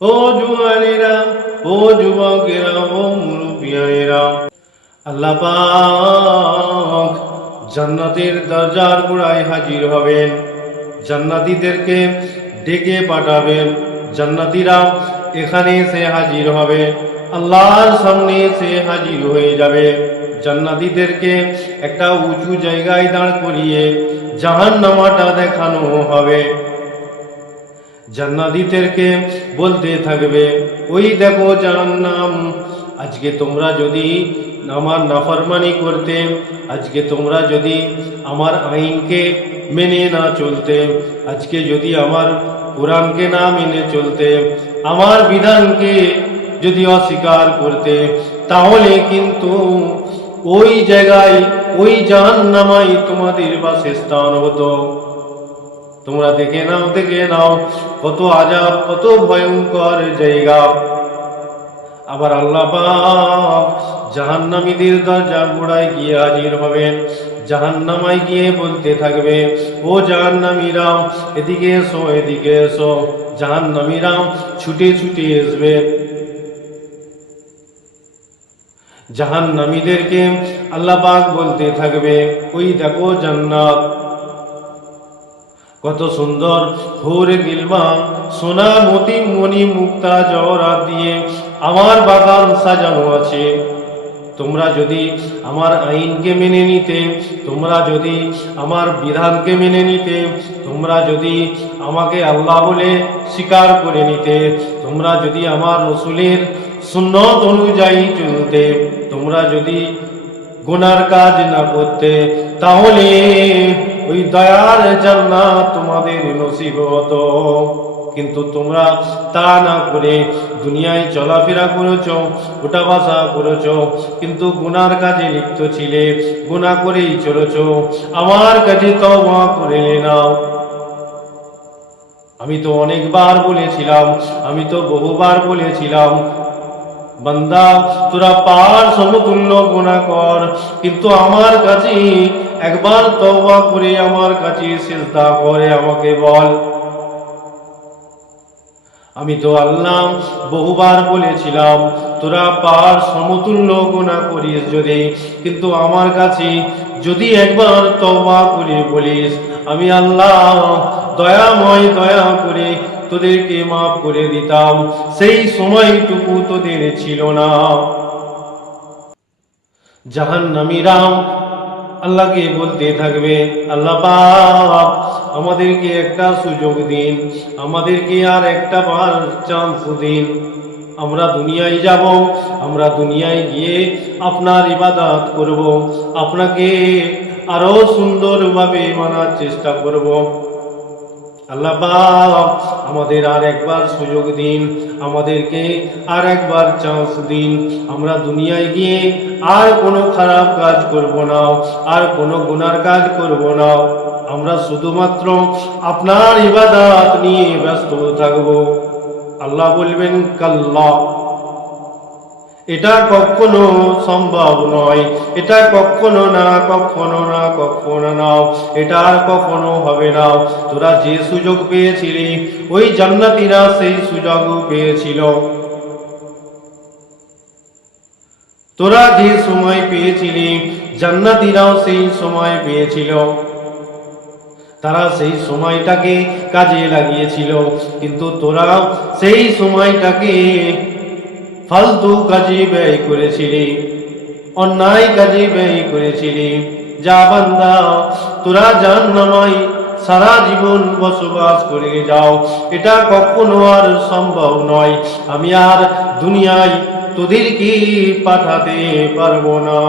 ও জুয়ানেরা ও যুবকেরা, ও মুরব্বিয়ানেরা, আল্লাহ পাক জান্নাতের দরজার গোড়ায় হাজির হবেন। জান্নাতীদেরকে ডেকে পাঠাবেন। জান্নাতীরা এখানে এসে হাজির হবে। আল্লাহর সামনে এসে হাজির হয়ে যাবে। জান্নাতীদেরকে একটা উঁচু জায়গায় দাঁড় করিয়ে জাহান্নামাটা দেখানো হবে। জান্নাতীদেরকে বলতে থাকবে, ওই দেখো জাহান্নাম আজকে তোমরা যদি আমার নাফরমানি করতে, আজকে তোমরা যদি আমার আইনকে মেনে না চলতে, আজকে যদি আমার কোরআনকে না মেনে চলতে, আমার বিধানকে যদি অস্বীকার করতে, তাহলে কিন্তু ওই জায়গায়, ওই জাহান্নামাই তোমাদের বাসস্থান হতো। তোমরা দেখে নাও দেখে নাও, কত আজাব, কত ভয়ঙ্কর জায়গা। আবার আল্লাহ জাহান্নামীদের দরজা গোড়ায় গিয়ে হাজির হবেন, জাহান্নামায় গিয়ে বলতে থাকবে, ও জাহান্নামীরাও এদিকে এসো এদিকে এসো জাহান্নামীরাও ছুটে ছুটে আসবে। জাহান্নামীদেরকে আল্লাহ পাক বলতে থাকবে, ওই দেখো জান্নাত কত সুন্দর হোরে গিলমা সোনা মতি মণি মুক্তা জহরাত দিয়ে আমার বাগান সাজানো আছে। তোমরা যদি আমার আইনকে মেনে নিতে, তোমরা যদি আমার বিধানকে মেনে নিতে, তোমরা যদি আমাকে আল্লাহ বলে স্বীকার করে নিতে, তোমরা যদি আমার রসুলের সুন্নত অনুযায়ী চলতে, তোমরা যদি গুনার কাজ না করতে, তাহলে ওই দয়ার জান্নাত তোমাদের নসিব হতো। কিন্তু তোমরা তা না করে দুনিয়ায় চলাফেরা করেছ ওটা বাসা করেছ, কিন্তু গুনার কাজে লিপ্ত ছিলে, গুনাহ করেই চলেছ। আমার কাছে তওবা করে নাও। আমি তো অনেকবার বলেছিলাম, আমি তো বহুবার বলেছিলাম, বান্দা, তোরা পার সমতুল্য গুণা কর, কিন্তু আমার কাছে একবার তওবা করে আমার কাছে সিজদা করে আমাকে বল। আমি তো আল্লাহ বহুবার বলেছিলাম, তোরা পার সমতুল্য গুণা করিস যদি, কিন্তু আমার কাছে যদি একবার তওবা করে বলিস, আমি আল্লাহ দয়াময় দয়া করে তোদেরকে মাফ করে দিতাম। সেই সময়টুকু তোদের ছিল না। জাহান্নামীরাম আল্লাহকে বলতে থাকবে, আল্লাহ বাপ আমাদেরকে একটা সুযোগ দিন, আমাদেরকে আর একটা বার চান্স দিন। আমরা দুনিয়ায় যাব, আমরা দুনিয়ায় গিয়ে আপনার ইবাদাত করব, আপনাকে আরও সুন্দরভাবে মানার চেষ্টা করব। আল্লাহ আমাদের আর একবার সুযোগ দিন, আমাদেরকে আর একবার চান্স দিন। আমরা দুনিয়ায় গিয়ে আর কোনো খারাপ কাজ করব না, আর কোনো গুনার কাজ করব না। আমরা শুধুমাত্র আপনার ইবাদত নিয়ে ব্যস্ত থাকব। আল্লাহ বলবেন, কাল্লা। এটা কখনো সম্ভব নয়। এটা কখনো না কখনো না কখনো না এটা আর কখনো হবে না। তোরা যে সুযোগ পেয়েছিলি, ওই জান্নাতীরা সেই সুযোগ পেয়েছিল। তোরা যে সময় পেয়েছিলি, জান্নাতীরাও সেই সময় পেয়েছিল। তারা সেই সময়টাকে কাজে লাগিয়েছিল। কিন্তু তোরা সেই সময়টাকে ফালতু কাজে ব্যয় করেছিলি, অন্যায় কাজে ব্যয় করেছিলি। যা বান্দা, তোরা জান নামাই সারা জীবন বসবাস করে যাও, এটা কখনো আর সম্ভব নয়। আমি আর দুনিয়ায় তোদের কি পাঠাতে পারব না।